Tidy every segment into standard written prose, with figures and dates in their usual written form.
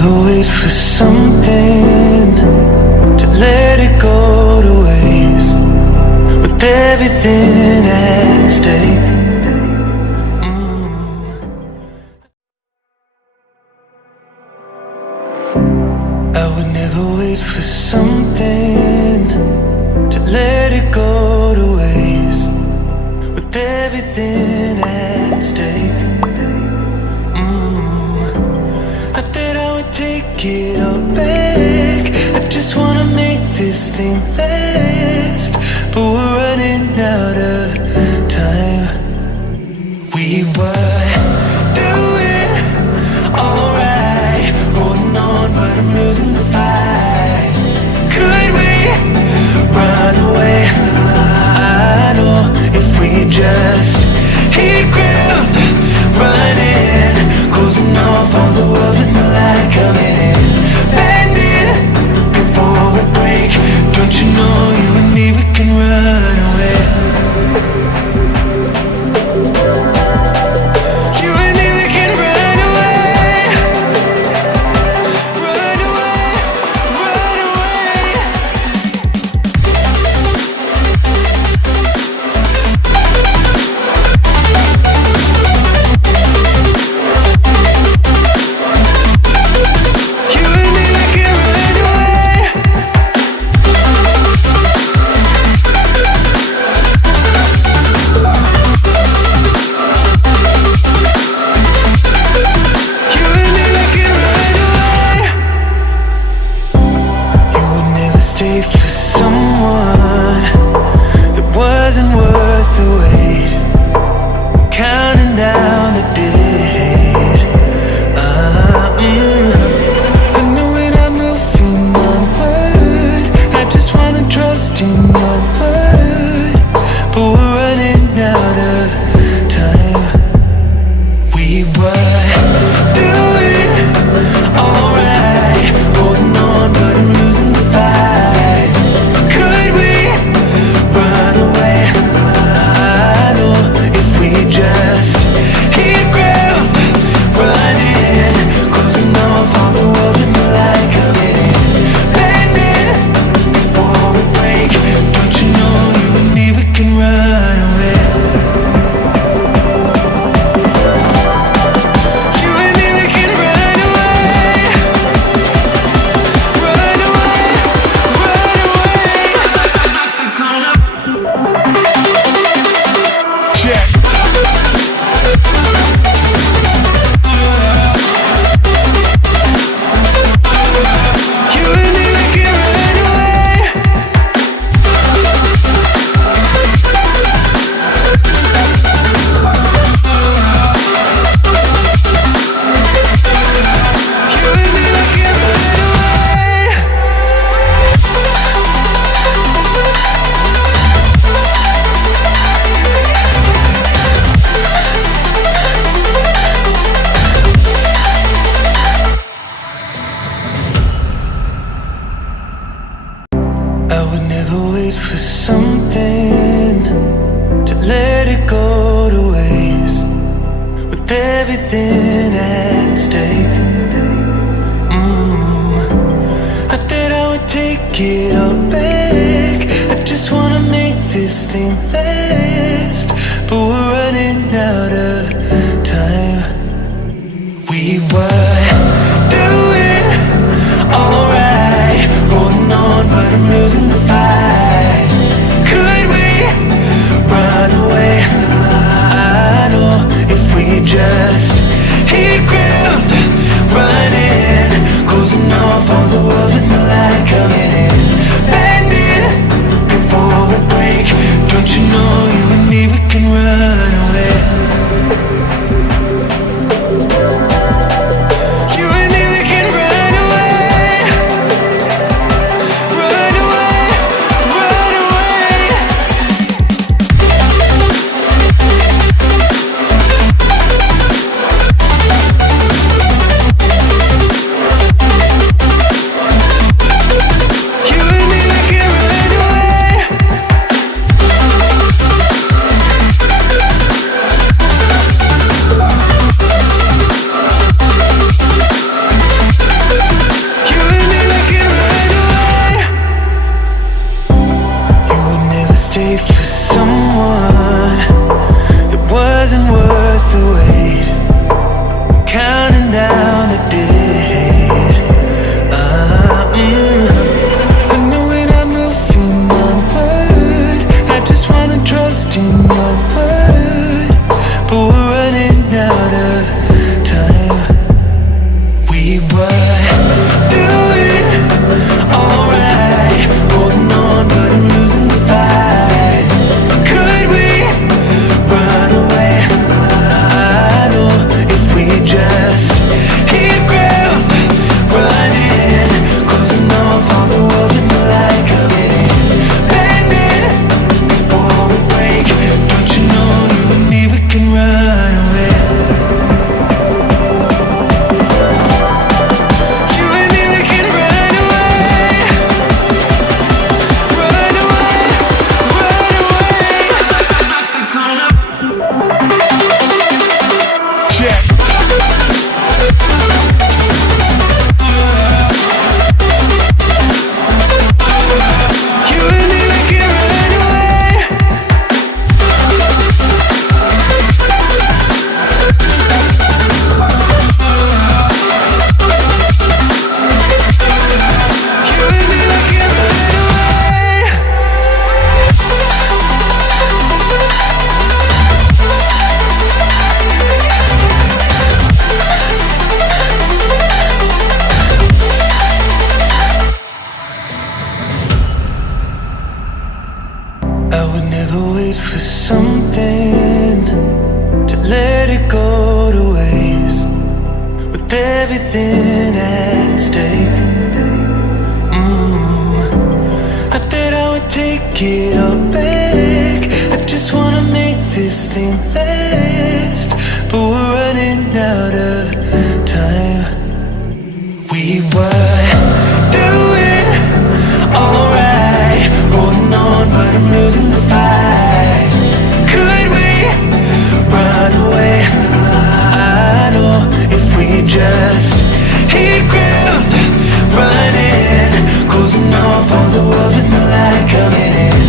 never wait for something to let it go to waste, with everything at stake. I would never wait for something to let it go to waste, with everything at stake. Not that I would take it all back, I just wanna make this thing last, but we're running out of time. We were doing alright, holding on, but I'm losing the fight. Could we run away? I know if we just hit ground, running, closing off all the world with no light coming in, bending before we break. Don't you know you and me, we can run away. You and me, we can run away. Run away, run away. You and me, we can run away. You and me, we can run away. You would never stay for someone that wasn't worth the wait. I'm counting down the days. I know when I'm moving onward, I just wanna trust in your word, but we're running out of time. We were doing alright, holding on, but I'm losing the fight. Could we run away? I know if we just hit ground, running, closing off all the world with no light coming in, bending before we break. Don't you know you and me, we can run away. You and me, we can run away. Run away, run away. Check. You and me, we can run away. You and me, we can run away. I would never wait for something to let it go to waste, with everything at stake. Not that I would take it all back, I just wanna make this thing last, but we're running out of time. We were doing alright, holding on, but I'm losing the fight. Could we run away? I know if we just hit ground, running, closing off all the world with no light coming in, bending wasn't worth the wait. Counting down the days. I know when I'm moving onward, I just wanna trust in your word, but we're running out of time. We were doing alright, holding on, but I'm losing the fight. Could we run away? I know if we just hit ground, running, closing off all the world with the light coming in, bending before we break. Don't you know you and me, we can run away. You and me, we can run away. Run away, run away. So gonna check. You and me, we can run away. You and me, we can run away. I would never wait for something to let it go to waste, with everything at stake. I thought I would take it all back. I just wanna make this thing last, but we're running out of time. We were doing alright, holding on, but I'm losing the fight. Could we run away? I know if we just hit ground, running, closing off all the world with no light coming in.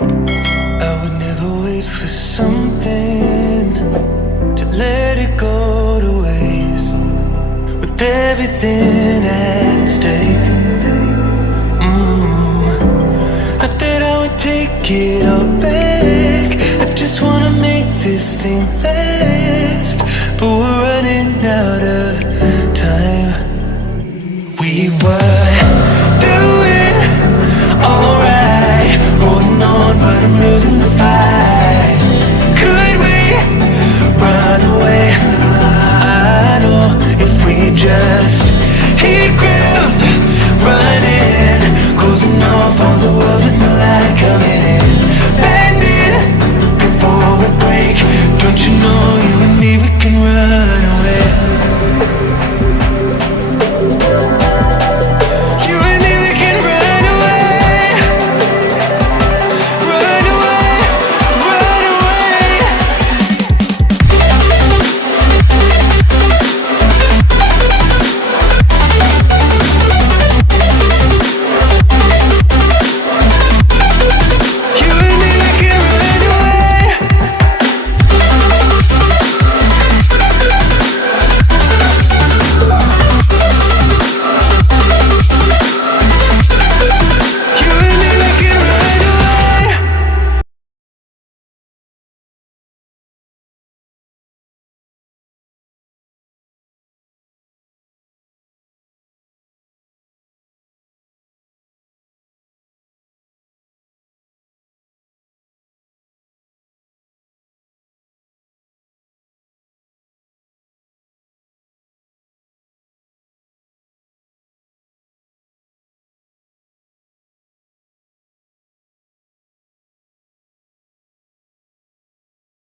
I would never wait for something to let it go to waste, with everything at stake. Not that I would take it all back, I just wanna make this thing last, but we're running out of time. We were